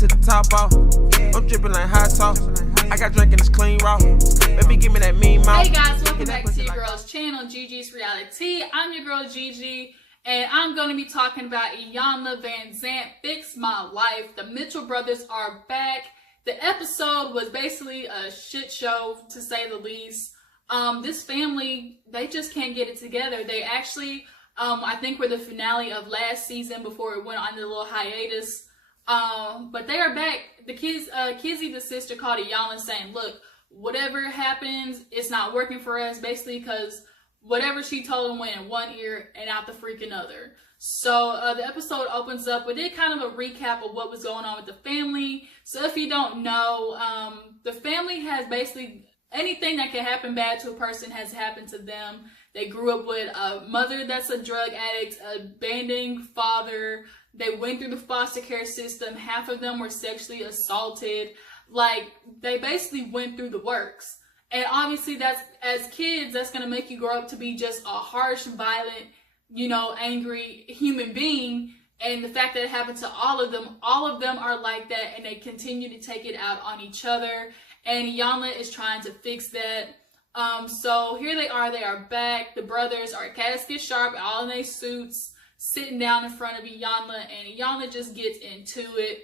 to the top off. I'm dripping like hot sauce. I got drink and it's clean raw. Baby, give me that mean mouth. Hey guys, welcome back to your girl's channel, Gigi's Reality. I'm your girl Gigi, and I'm going to be talking about Iyanla Vanzant, Fix My Life. The Mitchell brothers are back. The episode was basically a shit show, to say the least. This family, they just can't get it together. They actually, I think were the finale of last season before it went on the little hiatus. But they are back. The kids, Kizzy, the sister, called Iyanla saying, look, whatever happens, it's not working for us, basically, because whatever she told him went in one ear and out the freaking other. So the episode opens up with it kind of a recap of what was going on with the family. So if you don't know, the family has basically anything that can happen bad to a person has happened to them. They grew up with a mother that's a drug addict, a abandoning father. They went through the foster care system. Half of them were sexually assaulted. Like, they basically went through the works. And obviously, that's, as kids, that's going to make you grow up to be just a harsh, violent, you know, angry human being. And the fact that it happened to all of them are like that, and they continue to take it out on each other. And Iyanla is trying to fix that. So here they are back. The brothers are casket sharp, all in their suits, sitting down in front of Iyanla, and Iyanla just gets into it.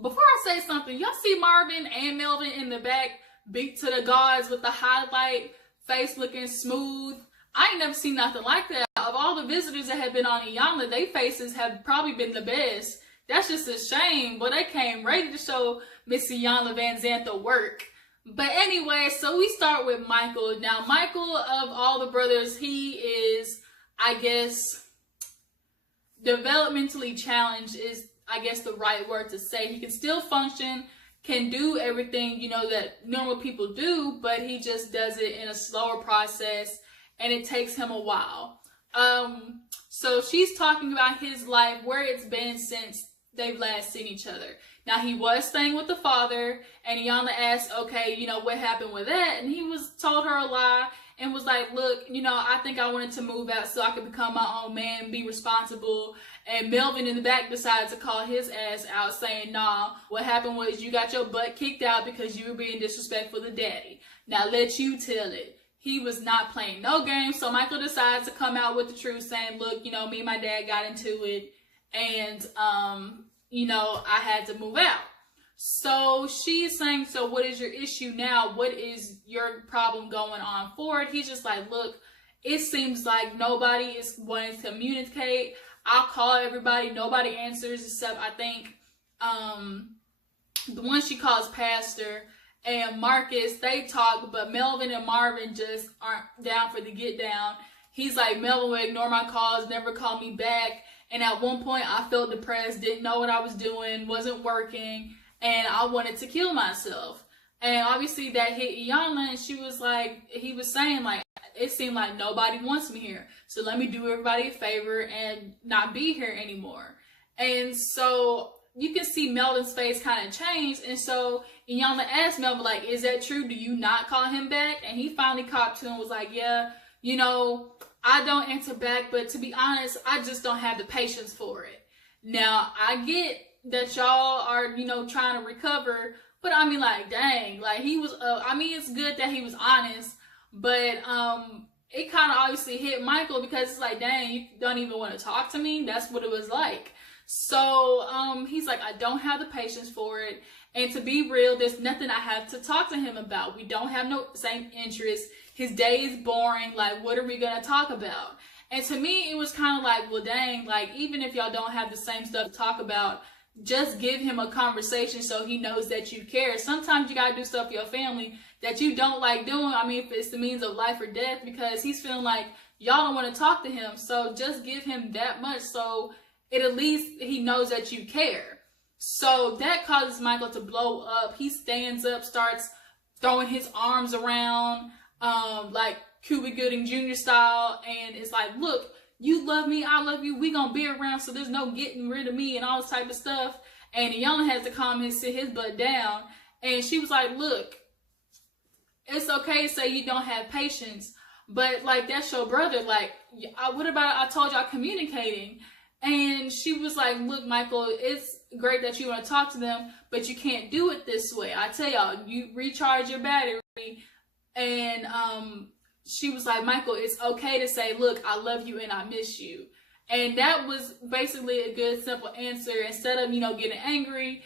Before I say something, y'all see Marvin and Melvin in the back, beat to the gods with the highlight, face looking smooth. I ain't never seen nothing like that. Of all the visitors that have been on Iyanla, their faces have probably been the best. That's just a shame, but they came ready to show Miss Iyanla Vanzant the work. But anyway, so we start with Michael. Now, Michael, of all the brothers, he is, I guess, developmentally challenged is, I guess, the right word to say. He can still function, can do everything, you know, that normal people do, but he just does it in a slower process, and it takes him a while. So she's talking about his life, where it's been since they've last seen each other. Now, he was staying with the father, and Iyanla asked, okay, you know, what happened with that? And he told her a lie and was like, look, you know, I think I wanted to move out so I could become my own man, be responsible. And Melvin in the back decided to call his ass out, saying, nah, what happened was you got your butt kicked out because you were being disrespectful to daddy. Now, let you tell it. He was not playing no games, so Michael decides to come out with the truth, saying, look, you know, me and my dad got into it, and, you know, I had to move out. So she's saying, so what is your issue now? What is your problem going on forward? He's just like, look, it seems like nobody is wanting to communicate. I'll call everybody. Nobody answers except, I think, the one she calls Pastor and Marcus. They talk, but Melvin and Marvin just aren't down for the get down. He's like, Melvin will ignore my calls, never call me back. And at one point, I felt depressed, didn't know what I was doing, wasn't working, and I wanted to kill myself. And obviously that hit Iyanla, and she was like, he was saying, like, it seemed like nobody wants me here, so let me do everybody a favor and not be here anymore. And so you can see Melvin's face kind of change, and so Iyanla asked Melvin, like, is that true? Do you not call him back? And he finally copped to him, was like, yeah, you know, I don't answer back, but to be honest, I just don't have the patience for it. Now, I get that y'all are, you know, trying to recover, but I mean, like, dang, like, he was, I mean, it's good that he was honest, but it kind of obviously hit Michael, because it's like, dang, you don't even want to talk to me? That's what it was like. So he's like, I don't have the patience for it, and to be real, there's nothing I have to talk to him about. We don't have no same interests. His day is boring. Like, what are we going to talk about? And to me, it was kind of like, well, dang, like, even if y'all don't have the same stuff to talk about, just give him a conversation so he knows that you care. Sometimes you got to do stuff for your family that you don't like doing. I mean, if it's the means of life or death, because he's feeling like y'all don't want to talk to him. So just give him that much so it at least he knows that you care. So that causes Michael to blow up. He stands up, starts throwing his arms around, like Cuba Gooding Jr. style, and it's like, look, you love me, I love you, we gonna be around, so there's no getting rid of me and all this type of stuff. And Iyanla has to calm his, sit his butt down, and she was like, look, it's okay to say you don't have patience, but like, that's your brother. Like, what about I told y'all communicating? And she was like, look, Michael, it's great that you want to talk to them, but you can't do it this way. I tell y'all, you recharge your battery. And she was like, Michael, it's okay to say, look, I love you and I miss you. And that was basically a good, simple answer. Instead of, getting angry,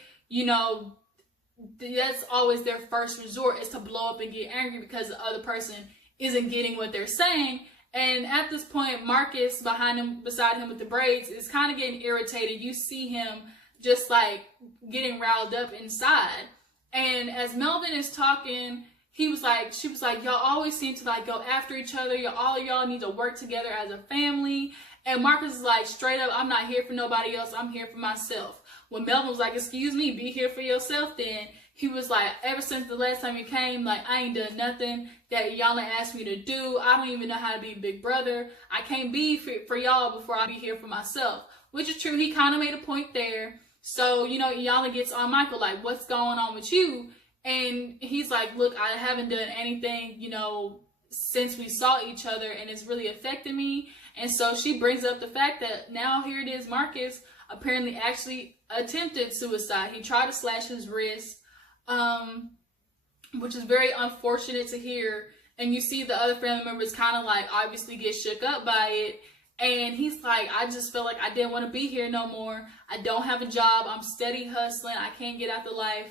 that's always their first resort, is to blow up and get angry because the other person isn't getting what they're saying. And at this point, Marcus beside him with the braids is kind of getting irritated. You see him just like getting riled up inside. And as Melvin is talking, she was like, y'all always seem to like go after each other. All of y'all need to work together as a family. And Marcus is like, straight up, I'm not here for nobody else. I'm here for myself. When Melvin was like, excuse me, be here for yourself then. He was like, ever since the last time you came, like, I ain't done nothing that Iyanla asked me to do. I don't even know how to be a big brother. I can't be for y'all before I be here for myself. Which is true. He kind of made a point there. So, Iyanla gets on Michael, like, what's going on with you? And he's like, look, I haven't done anything, since we saw each other, and it's really affected me. And so she brings up the fact that now here it is, Marcus apparently actually attempted suicide. He tried to slash his wrist. Which is very unfortunate to hear. And you see the other family members kind of like obviously get shook up by it. And he's like, I just felt like I didn't want to be here no more. I don't have a job. I'm steady hustling. I can't get out the life.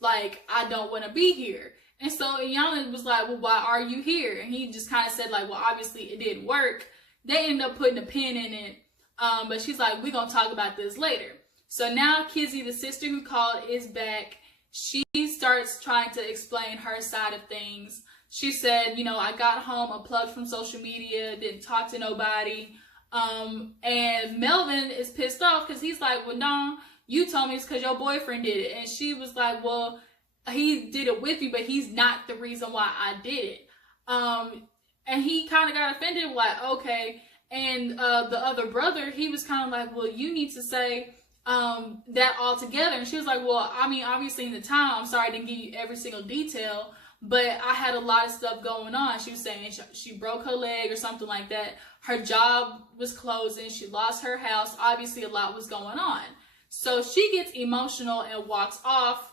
Like, I don't want to be here. And so Iyanla was like, well, why are you here? And he just kind of said like, well, obviously it didn't work. They ended up putting a pin in it. But she's like, we're going to talk about this later. So now Kizzy, the sister who called, is back. She starts trying to explain her side of things. She said, I got home unplugged from social media, didn't talk to nobody. And Melvin is pissed off because he's like, well, no, you told me it's because your boyfriend did it. And she was like, well, he did it with you, but he's not the reason why I did it. And he kind of got offended, like, okay. And the other brother, he was kind of like, well, you need to say that all together. And she was like, well, I mean, obviously in the time, I'm sorry I didn't give you every single detail, but I had a lot of stuff going on. She was saying she broke her leg or something like that. Her job was closing. She lost her house. Obviously a lot was going on. So she gets emotional and walks off.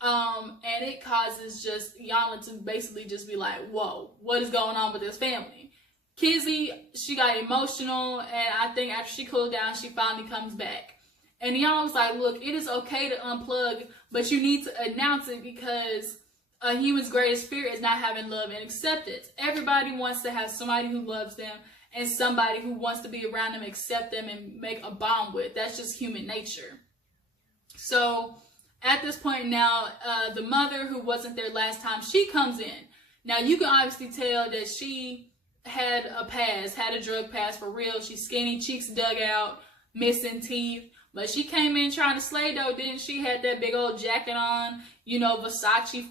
And it causes just Iyanla to basically just be like, whoa, what is going on with this family? Kizzy, she got emotional, and I think after she cooled down, she finally comes back. And Iyanla was like, look, it is okay to unplug, but you need to announce it because a human's greatest fear is not having love and acceptance. Everybody wants to have somebody who loves them and somebody who wants to be around them, accept them, and make a bond with. That's just human nature. So at this point now, the mother who wasn't there last time, she comes in. Now you can obviously tell that she had a past, had a drug past for real. She's skinny, cheeks dug out, missing teeth. But she came in trying to slay though, didn't she? Had that big old jacket on, Versace,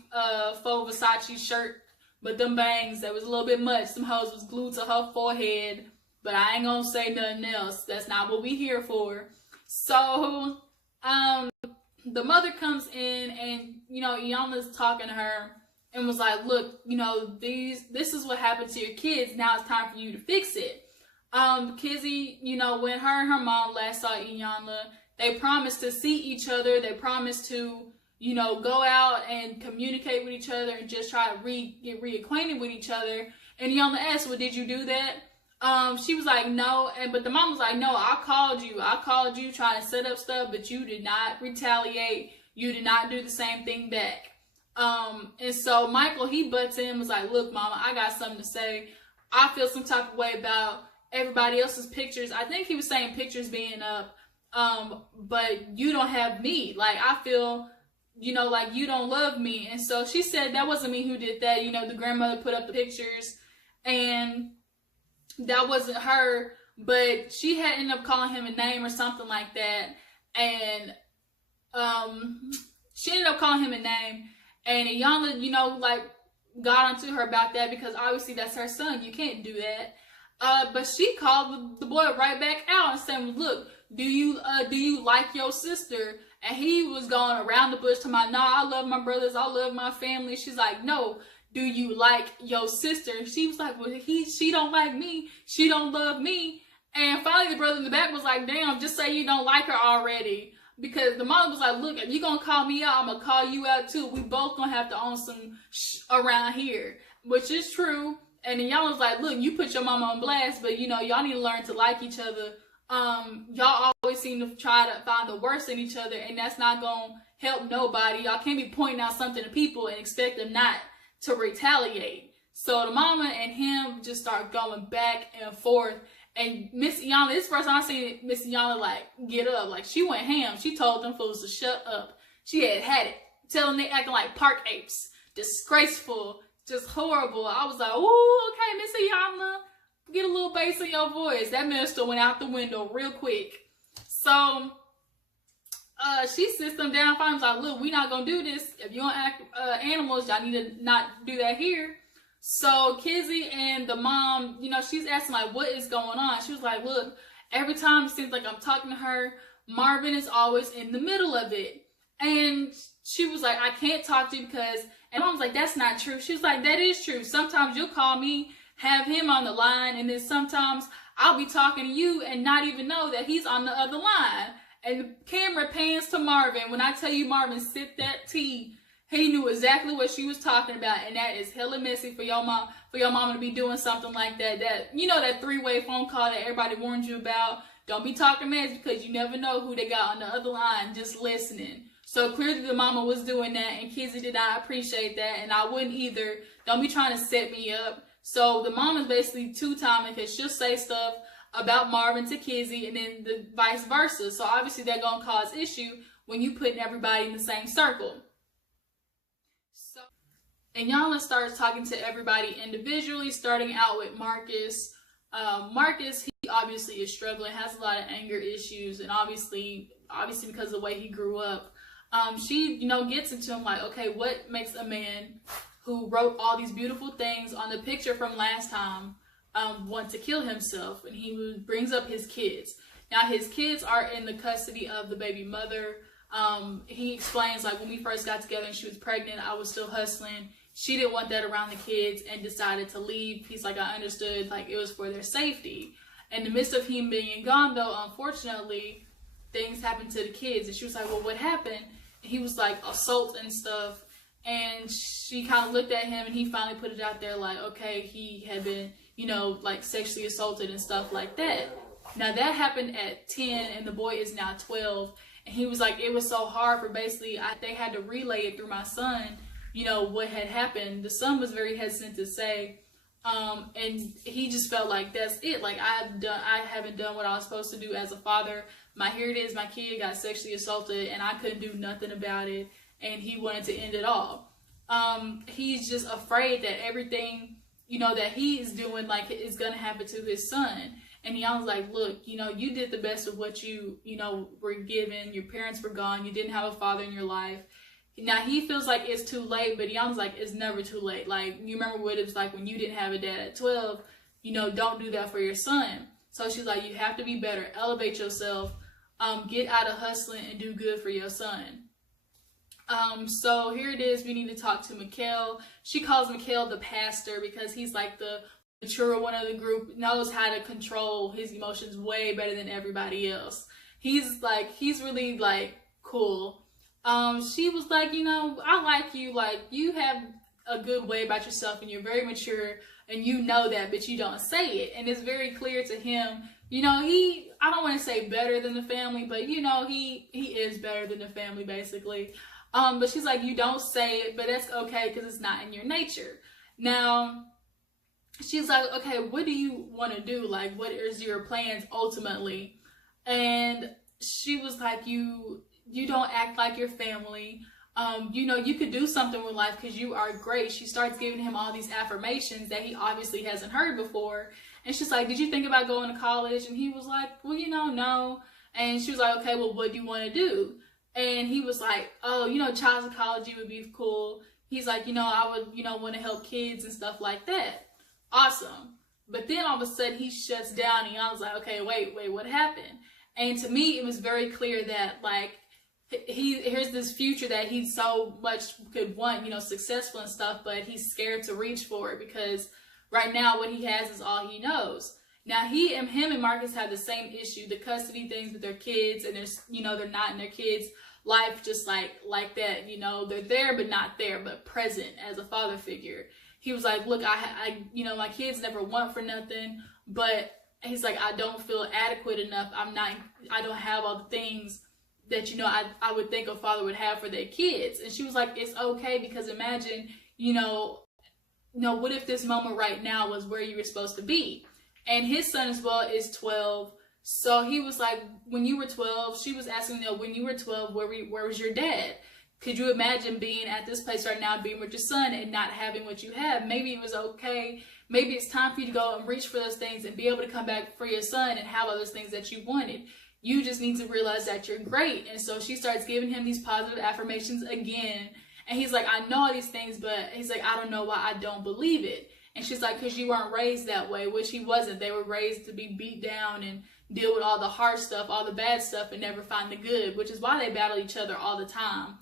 faux Versace shirt. But them bangs, that was a little bit much. Some hoes was glued to her forehead. But I ain't gonna say nothing else. That's not what we here for. So, the mother comes in and, Iyanla's talking to her and was like, look, this is what happened to your kids. Now it's time for you to fix it. Kizzy, when her and her mom last saw Iyanla, they promised to see each other. They promised to, go out and communicate with each other and just try to get reacquainted with each other. And Iyanla asked, well, did you do that? She was like, no. But the mom was like, no, I called you trying to set up stuff, but you did not retaliate. You did not do the same thing back. And so Michael, he butts in and was like, look, mama, I got something to say. I feel some type of way about everybody else's pictures. I think he was saying pictures being up, but you don't have me. Like, I feel, like you don't love me. And so she said that wasn't me who did that. The grandmother put up the pictures and that wasn't her, but she had ended up calling him a name or something like that. And she ended up calling him a name, and Iyanla, got onto her about that because obviously that's her son. You can't do that. But she called the boy right back out and said, look, do you like your sister? And he was going around the bush to my, no, I love my brothers. I love my family. She's like, no, do you like your sister? She was like, well, she don't like me. She don't love me. And finally the brother in the back was like, damn, just say you don't like her already. Because the mother was like, look, if you're going to call me out, I'm going to call you out too. We both going to have to own some around here. Which is true. And then y'all was like, look, you put your mama on blast, but, you know, y'all need to learn to like each other. Y'all always seem to try to find the worst in each other, and that's not going to help nobody. Y'all can't be pointing out something to people and expect them not to retaliate. So the mama and him just start going back and forth. And Miss Iyanla, this first time I seen Miss Iyanla like get up, like she went ham. She told them fools to shut up. She had it, telling they acting like park apes, disgraceful, just horrible. I was like, ooh, okay, Miss Iyanla, get a little bass in your voice. That minister went out the window real quick. So she sits them down. Finally, like, look, we not gonna do this. If you don't act animals, y'all need to not do that here. So Kizzy and the mom, you know, she's asking like, what is going on? She was like, look, every time it seems like I'm talking to her, Marvin is always in the middle of it. And she was like, I can't talk to you because, and mom was like, that's not true. She was like, that is true. Sometimes you'll call me, have him on the line, and then sometimes I'll be talking to you and not even know that he's on the other line. And the camera pans to Marvin. When I tell you Marvin sit that tea, he knew exactly what she was talking about, and that is hella messy for your mom, to be doing something like that. That, you know, that three-way phone call that everybody warned you about. Don't be talking mess because you never know who they got on the other line just listening. So clearly the mama was doing that, and Kizzy did not appreciate that, and I wouldn't either. Don't be trying to set me up. So the mom is basically two-timing because she'll say stuff about Marvin to Kizzy and then the vice versa. So obviously that's going to cause issue when you putting everybody in the same circle. So, and Iyanla starts talking to everybody individually, starting out with Marcus. Marcus, he obviously is struggling, has a lot of anger issues, and obviously because of the way he grew up. She, you know, gets into him like, okay, what makes a man who wrote all these beautiful things on the picture from last time want to kill himself? And he brings up his kids. Now his kids are in the custody of the baby mother. He explains like when we first got together and she was pregnant, I was still hustling. She didn't want that around the kids and decided to leave. He's like, I understood like it was for their safety. In the midst of him being gone though, unfortunately, things happened to the kids. And she was like, well, what happened? And he was like, assault and stuff. And she kind of looked at him and he finally put it out there like, okay, he had been, you know, like sexually assaulted and stuff like that. Now that happened at 10 and the boy is now 12. And he was like, it was so hard for basically, they had to relay it through my son, you know, what had happened. The son was very hesitant to say, and he just felt like that's it. Like I haven't done what I was supposed to do as a father. Here it is, my kid got sexually assaulted and I couldn't do nothing about it. And he wanted to end it all. He's just afraid that everything, you know, that he is doing, like, is going to happen to his son. And he was like, look, you know, you did the best of what you know, were given. Your parents were gone. You didn't have a father in your life. Now, he feels like it's too late, but Iyanla's like, it's never too late. Like, you remember what it was like when you didn't have a dad at 12. You know, don't do that for your son. So she's like, you have to be better. Elevate yourself. Get out of hustling and do good for your son. So here it is. We need to talk to Mikhail. She calls Mikhail the pastor because he's like the mature one of the group, knows how to control his emotions way better than everybody else. He's really like cool. She was like, you know, I like you. Like, you have a good way about yourself and you're very mature and you know that, but you don't say it. And it's very clear to him, you know, I don't want to say better than the family, but you know, he is better than the family basically. But she's like, you don't say it, but that's okay because it's not in your nature. Now, she's like, okay, what do you want to do? Like, what is your plans ultimately? And she was like, you don't act like your family. You know, you could do something with life because you are great. She starts giving him all these affirmations that he obviously hasn't heard before. And she's like, did you think about going to college? And he was like, well, you know, no. And she was like, okay, well, what do you want to do? And he was like, oh, you know, child psychology would be cool. He's like, you know, I would, you know, want to help kids and stuff like that. Awesome. But then all of a sudden he shuts down and I was like, okay, wait, what happened? And to me, it was very clear that like, here's this future that he so much could want, you know, successful and stuff, but he's scared to reach for it because right now what he has is all he knows. Now him and Marcus have the same issue, the custody things with their kids, and there's, you know, they're not in their kids' life just like that, you know, they're there but not there, but present as a father figure. He was like, look, I you know, my kids never want for nothing, but he's like, I don't feel adequate enough. I don't have all the things that, you know, I would think a father would have for their kids. And she was like, it's okay, because imagine, you know, what if this moment right now was where you were supposed to be? And his son as well is 12. So he was like, when you were 12, she was asking, you know, when you were 12, where was your dad? Could you imagine being at this place right now, being with your son and not having what you have? Maybe it was okay. Maybe it's time for you to go and reach for those things and be able to come back for your son and have all those things that you wanted. You just need to realize that you're great. And so she starts giving him these positive affirmations again. And he's like, I know all these things, but he's like, I don't know why I don't believe it. And she's like, because you weren't raised that way, which he wasn't. They were raised to be beat down and deal with all the hard stuff, all the bad stuff, and never find the good, which is why they battle each other all the time.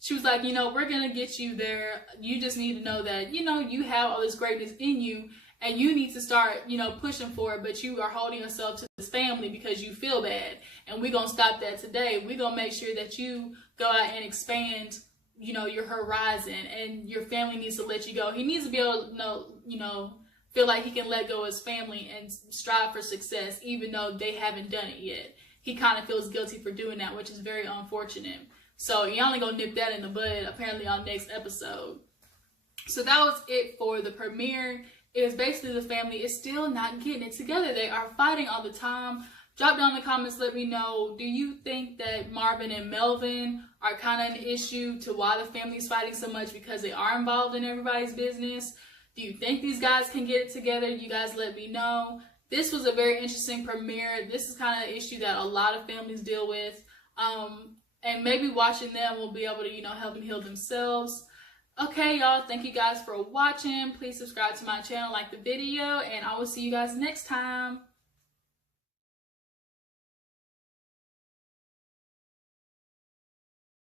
She was like, you know, we're going to get you there. You just need to know that, you know, you have all this greatness in you, and you need to start, you know, pushing for it, but you are holding yourself to this family because you feel bad. And we're going to stop that today. We're going to make sure that you go out and expand, you know, your horizon, and your family needs to let you go. He needs to be able to know, you know, feel like he can let go of his family and strive for success, even though they haven't done it yet. He kind of feels guilty for doing that, which is very unfortunate. So Iyanla gonna nip that in the bud apparently on next episode. So that was it for the premiere. It was basically the family is still not getting it together. They are fighting all the time. Drop down in the comments, let me know, do you think that Marvin and Melvin are kind of an issue to why the family is fighting so much, because they are involved in everybody's business? Do you think these guys can get it together? You guys let me know. This was a very interesting premiere. This is kind of an issue that a lot of families deal with. And maybe watching them will be able to, you know, help them heal themselves. Okay, y'all, thank you guys for watching. Please subscribe to my channel, like the video, and I will see you guys next time.